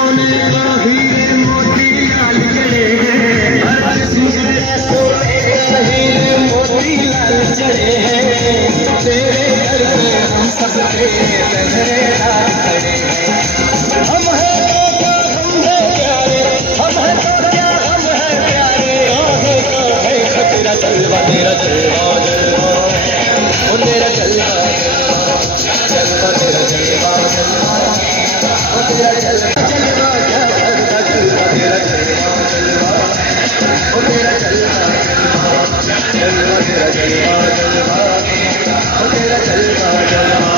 सोने का हीरे मोती लाल चढ़े हैं, सोने का हीरे मोती लाल चढ़े हैं, तेरे घर पे हम सब तेरे पहरेदार खड़े हैं। हम हैं तो क्या हम हैं प्यारे, हम हैं तो क्या हम हैं प्यारे, आगे का है खतरा जलवा तेरा जलवा जलवा, ओ तेरा जलवा जलवा तेरा जलवा जलवा, ओ तेरा जलवा जलवा क्या करता जलवा तेरा जलवा जलवा, ओ तेरा जलवा जलवा तेरा जलवा जलवा, ओ तेरा जलवा जलवा।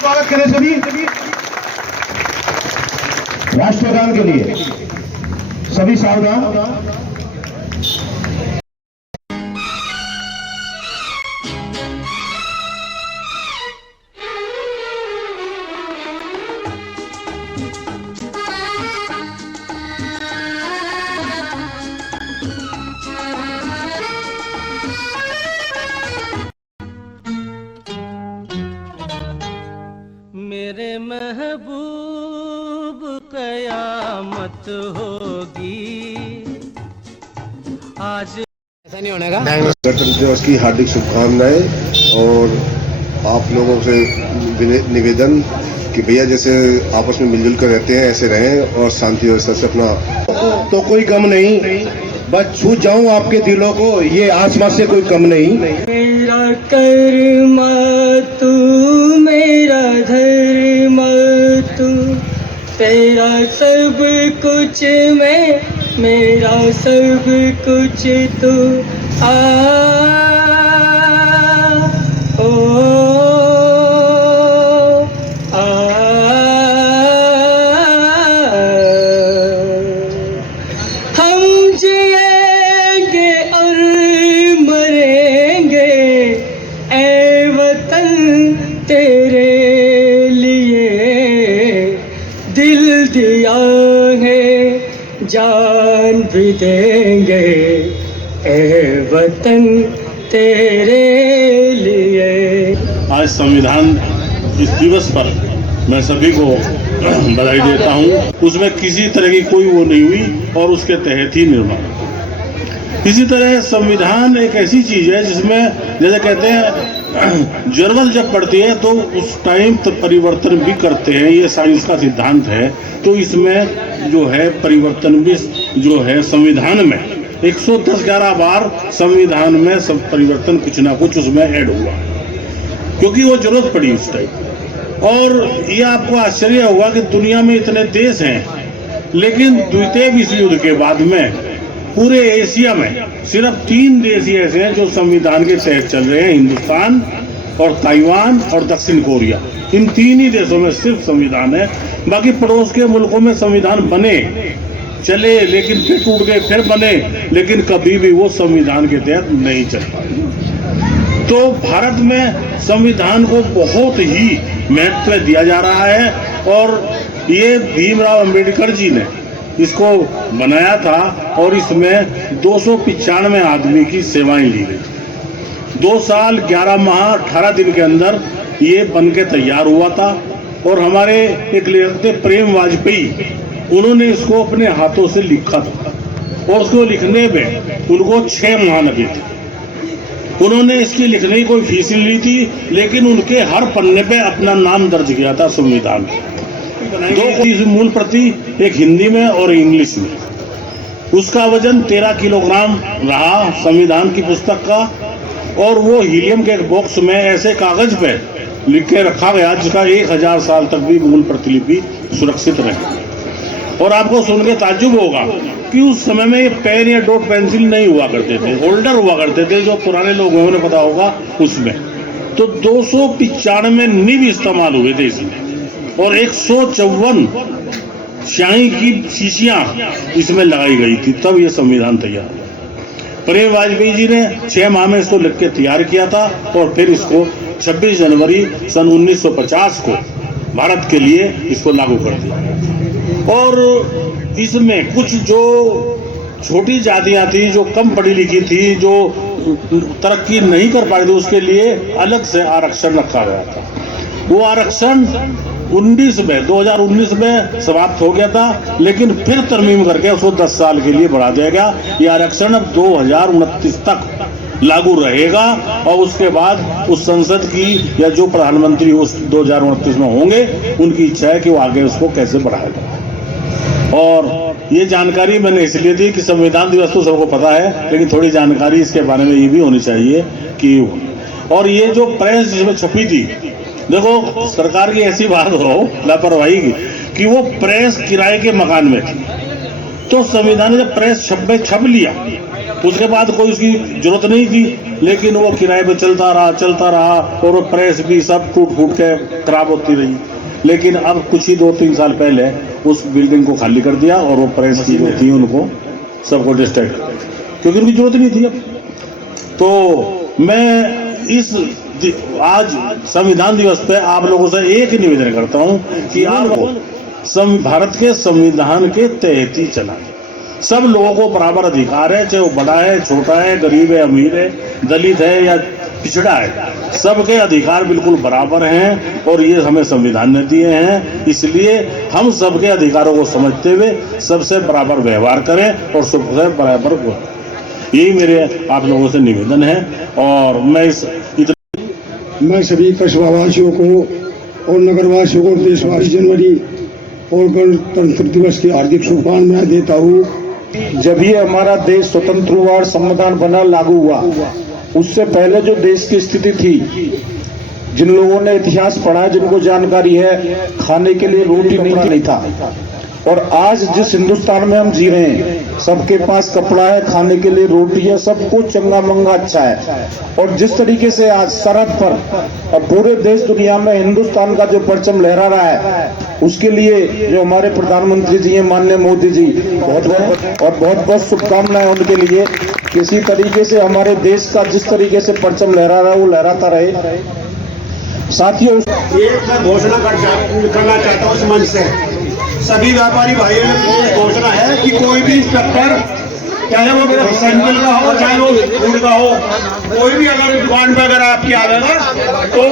स्वागत करें सभी राष्ट्रगान के लिए। सभी सावधान। मेरे महबूब कयामत होगी आज। ऐसा नहीं होने का। गणतंत्र दिवस की हार्दिक शुभकामनाएं और आप लोगों से निवेदन कि भैया जैसे आपस में मिलजुल कर रहते हैं ऐसे रहें और शांति व्यवस्था से अपना तो कोई कम नहीं, बस छू जाऊं आपके दिलों को, ये आसमान से कोई कम नहीं। मेरा कर्म तू मेरा धर्म तू, तेरा सब कुछ मैं, मेरा सब कुछ तू। ओ हम जिएंगे और मरेंगे ए वतन तेरे लिए, दिल दिया है जान भी देंगे ए वतन तेरे लिए। आज संविधान इस दिवस पर मैं सभी को बधाई देता हूं। उसमें किसी तरह की कोई वो नहीं हुई और उसके तहत ही निर्माण। इसी तरह संविधान एक ऐसी चीज है जिसमें जैसे कहते हैं जरूरत जब पड़ती है तो उस टाइम तो परिवर्तन भी करते हैं, ये साइंस का सिद्धांत है। तो इसमें जो है परिवर्तन भी जो है संविधान में 110-11 बार संविधान में सब परिवर्तन कुछ ना कुछ उसमें ऐड हुआ क्योंकि वो जरूरत पड़ी उस टाइम। और ये आपको आश्चर्य हुआ कि दुनिया में इतने देश हैं लेकिन द्वितीय विश्व युद्ध के बाद में पूरे एशिया में सिर्फ 3 देश ही ऐसे हैं जो संविधान के तहत चल रहे हैं, हिंदुस्तान, और ताइवान और दक्षिण कोरिया, इन 3 ही देशों में सिर्फ संविधान है। बाकी पड़ोस के मुल्कों में संविधान बने चले, लेकिन फिर टूट गए, फिर बने, लेकिन कभी भी वो संविधान के तहत नहीं चल पाए। तो भारत में संविधान को बहुत ही महत्व दिया जा रहा है और ये भीमराव अंबेडकर जी ने इसको बनाया था और इसमें 295 आदमी की सेवाएं ली गई। 2 साल 11 माह 18 दिन के अंदर ये बन के तैयार हुआ था और हमारे एक लीडर थे प्रेम वाजपेयी, उन्होंने इसको अपने हाथों से लिखा था और उसको लिखने में उनको 6 माह लगे थे। उन्होंने इसकी लिखने की कोई फीस नहीं ली थी, लेकिन उनके हर पन्ने पे अपना नाम दर्ज किया था संविधान। 2 मूल प्रति, एक हिंदी में और इंग्लिश में। उसका वजन 13 किलोग्राम रहा संविधान की पुस्तक का, और वो हीलियम के एक बॉक्स में ऐसे कागज पे लिख के रखा गया जिसका 1000 साल तक भी मूल प्रतिलिपि सुरक्षित रहे। और आपको सुन के ताज्जुब होगा कि उस समय में ये पेन या डॉट पेंसिल नहीं हुआ करते थे, होल्डर हुआ करते थे, जो पुराने लोगों ने पता होगा उसमें। तो 295 निब इस्तेमाल हुए थे इसमें और 154 स्याही की शीशियां इसमें लगाई गई थी, तब ये संविधान तैयार हुआ। प्रेम वाजपेयी जी ने 6 माह में इसको लिख के तैयार किया था और फिर इसको 26 जनवरी सन 1950 को भारत के लिए इसको लागू कर दिया। और इसमें कुछ जो छोटी जातियां थी, जो कम पढ़ी लिखी थी, जो तरक्की नहीं कर पाई थी, उसके लिए अलग से आरक्षण रखा गया था। वो आरक्षण 2019 में समाप्त हो गया था, लेकिन फिर तरमीम करके उसको 10 साल के लिए बढ़ा दिया गया। ये आरक्षण अब 2029 तक लागू रहेगा और उसके बाद उस संसद की या जो प्रधानमंत्री उस 2029 में होंगे, उनकी इच्छा है कि वो आगे उसको कैसे बढ़ाएगा। और ये जानकारी मैंने इसलिए दी कि संविधान दिवस तो सबको पता है, लेकिन थोड़ी जानकारी इसके बारे में ये भी होनी चाहिए कि। और ये जो प्रेस जिसमें छपी थी, देखो सरकार की ऐसी बात हो लापरवाही की कि वो प्रेस किराए के मकान में थी, तो संविधान ने जब प्रेस छप लिया उसके बाद कोई उसकी जरूरत नहीं थी, लेकिन वो किराए पे चलता रहा और वो प्रेस भी सब टूट फूट के खराब होती रही। लेकिन अब कुछ ही 2-3 साल पहले उस बिल्डिंग को खाली कर दिया और वो प्रेस की जो थी उनको सबको डिस्ट्रैक्ट कर दिया, क्योंकि उनकी जरूरत नहीं थी अब। तो मैं इस आज संविधान दिवस पे आप लोगों से एक ही निवेदन करता हूं कि आप भारत के संविधान के तहत ही चलाएं। सब लोगों को बराबर अधिकार है, चाहे वो बड़ा है, छोटा है, गरीब है, अमीर है, दलित है या पिछड़ा है, सबके अधिकार बिल्कुल बराबर हैं और ये हमें संविधान ने दिए हैं। इसलिए हम सबके अधिकारों को समझते हुए सबसे बराबर व्यवहार करें और सबसे बराबर यही मेरे आप लोगों से निवेदन है। और मैं सभी कस्बावासियों को और नगरवासियों को देशवासी जनवरी और गणतंत्र दिवस की हार्दिक शुभकामनाएं देता हूँ। जब ये हमारा देश स्वतंत्र हुआ और संविधान बना लागू हुआ, उससे पहले जो देश की स्थिति थी, जिन लोगों ने इतिहास पढ़ा है, जिनको जानकारी है, खाने के लिए रोटी नहीं था। और आज जिस हिंदुस्तान में हम जी रहे हैं, सबके पास कपड़ा है, खाने के लिए रोटी है, सब कुछ चंगा मंगा अच्छा है। और जिस तरीके से आज सरहद पर और पूरे देश दुनिया में हिंदुस्तान का जो परचम लहरा रहा है, उसके लिए जो हमारे प्रधानमंत्री जी हैं माननीय मोदी जी, बहुत शुभकामनाएं उनके लिए। किसी तरीके से हमारे देश का जिस तरीके से परचम लहरा रहा है वो लहराता रहे। साथियों, एक मैं घोषणा करना चाहता हूँ इस मंच से। सभी व्यापारी भाइयों में घोषणा है कि कोई भी इंस्पेक्टर, चाहे वो मेरे सैंडल का हो, चाहे वो फूड का हो, कोई भी अगर दुकान पर अगर आपकी आवेगा तो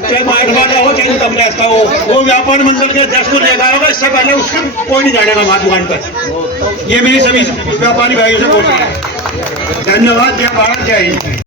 चाहे माइटवा का हो चाहे कमलेस का हो, वो व्यापार मंडल के अध्यक्ष को लेगा होगा। इससे पहले उसका कोई नहीं जानेगा वहां दुकान पर। ये मेरी सभी व्यापारी भाइयों से घोषणा है। धन्यवाद। जय भारत, जय हिंद।